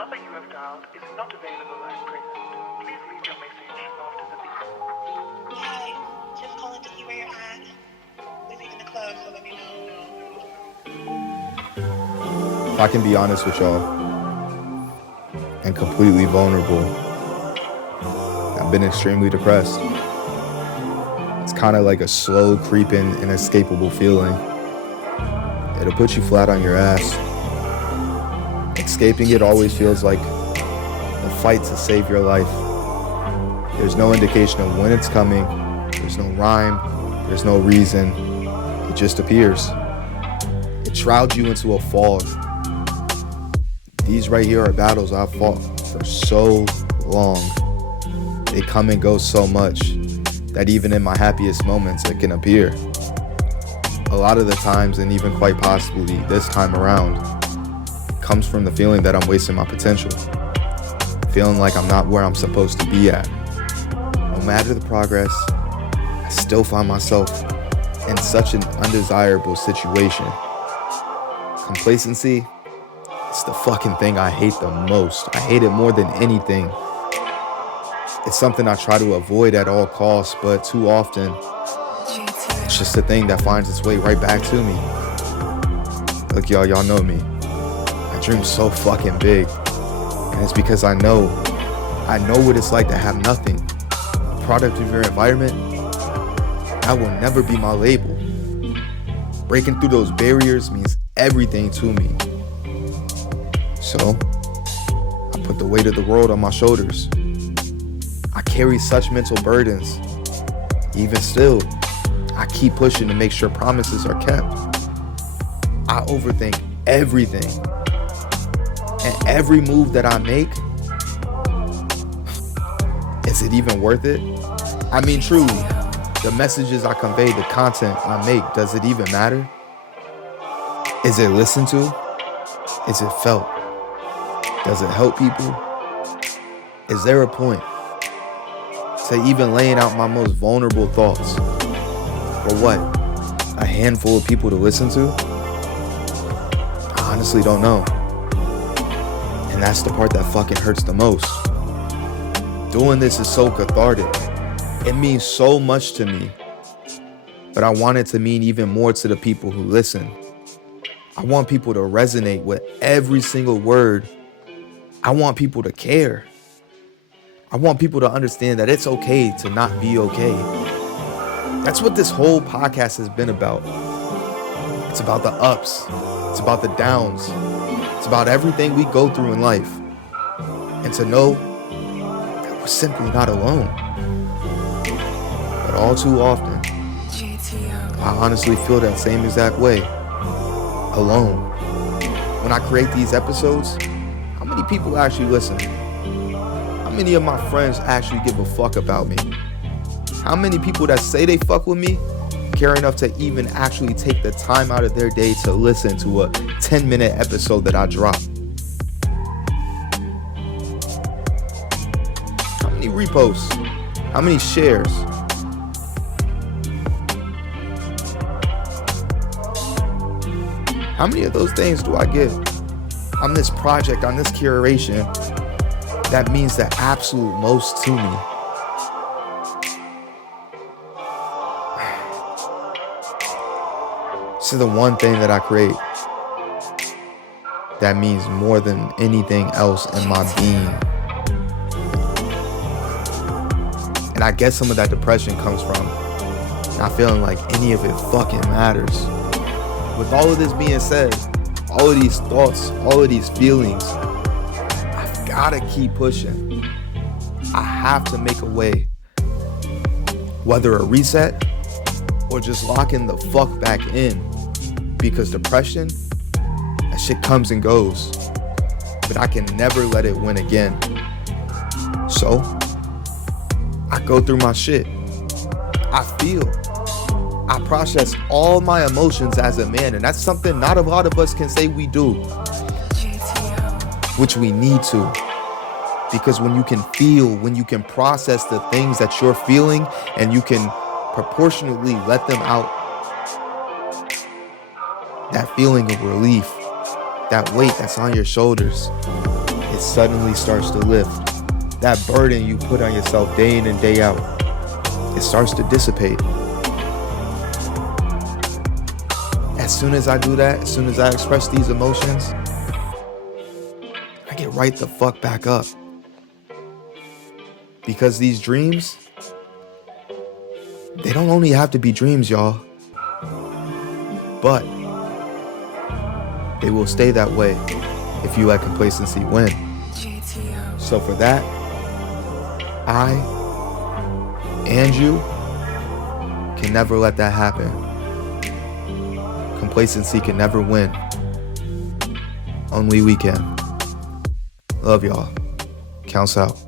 number you have dialed is not available at present. Please leave your message after the beep. Hi, just calling to see where you're at. We're leaving the club, so let me know. If I can be honest with y'all and completely vulnerable, I've been extremely depressed. It's kind of like a slow, creeping, inescapable feeling. It'll put you flat on your ass. Escaping it always feels like a fight to save your life. There's no indication of when it's coming. There's no rhyme. There's no reason. It just appears. It shrouds you into a fog. These right here are battles I've fought for so long. They come and go so much that even in my happiest moments, it can appear. A lot of the times, and even quite possibly this time around, comes from the feeling that I'm wasting my potential. Feeling like I'm not where I'm supposed to be at. No matter the progress, I still find myself in such an undesirable situation. Complacency, it's the fucking thing I hate the most. I hate it more than anything. It's something I try to avoid at all costs, but too often, it's just a thing that finds its way right back to me. Look, y'all know me. I dream so fucking big. And it's because I know what it's like to have nothing. Product of your environment, that will never be my label. Breaking through those barriers means everything to me. So, I put the weight of the world on my shoulders. I carry such mental burdens. Even still, I keep pushing to make sure promises are kept. I overthink everything. And every move that I make, is it even worth it? I mean, truly, the messages I convey, the content I make, does it even matter? Is it listened to? Is it felt? Does it help people? Is there a point to even laying out my most vulnerable thoughts for what? A handful of people to listen to? I honestly don't know. And that's the part that fucking hurts the most. Doing this is so cathartic. It means so much to me. But I want it to mean even more to the people who listen. I want people to resonate with every single word. I want people to care. I want people to understand that it's okay to not be okay. That's what this whole podcast has been about. It's about the ups. It's about the downs. It's about everything we go through in life. And to know that we're simply not alone. But all too often, I honestly feel that same exact way. Alone. When I create these episodes, how many people actually listen? How many of my friends actually give a fuck about me? How many people that say they fuck with me care enough to even actually take the time out of their day to listen to a 10-minute episode that I drop? How many reposts? How many shares? How many of those things do I get on this project, on this curation, that means the absolute most to me? This is the one thing that I create that means more than anything else in my being. And I guess some of that depression comes from not feeling like any of it fucking matters. With all of this being said, all of these thoughts, all of these feelings, I've gotta keep pushing. I have to make a way. Whether a reset or just locking the fuck back in. Because depression, that shit comes and goes. But I can never let it win again. So, I go through my shit. I feel. I process all my emotions as a man, and that's something not a lot of us can say we do. Which we need to. Because when you can feel, when you can process the things that you're feeling, and you can proportionately let them out, that feeling of relief, that weight that's on your shoulders, is it suddenly starts to lift. That burden you put on yourself day in and day out, it starts to dissipate. As soon as I do that, as soon as I express these emotions, I get right the fuck back up. Because these dreams, they don't only have to be dreams, y'all, but they will stay that way if you let complacency win. So for that, I and you can never let that happen. Complacency can never win. Only we can. Love y'all. Counts out.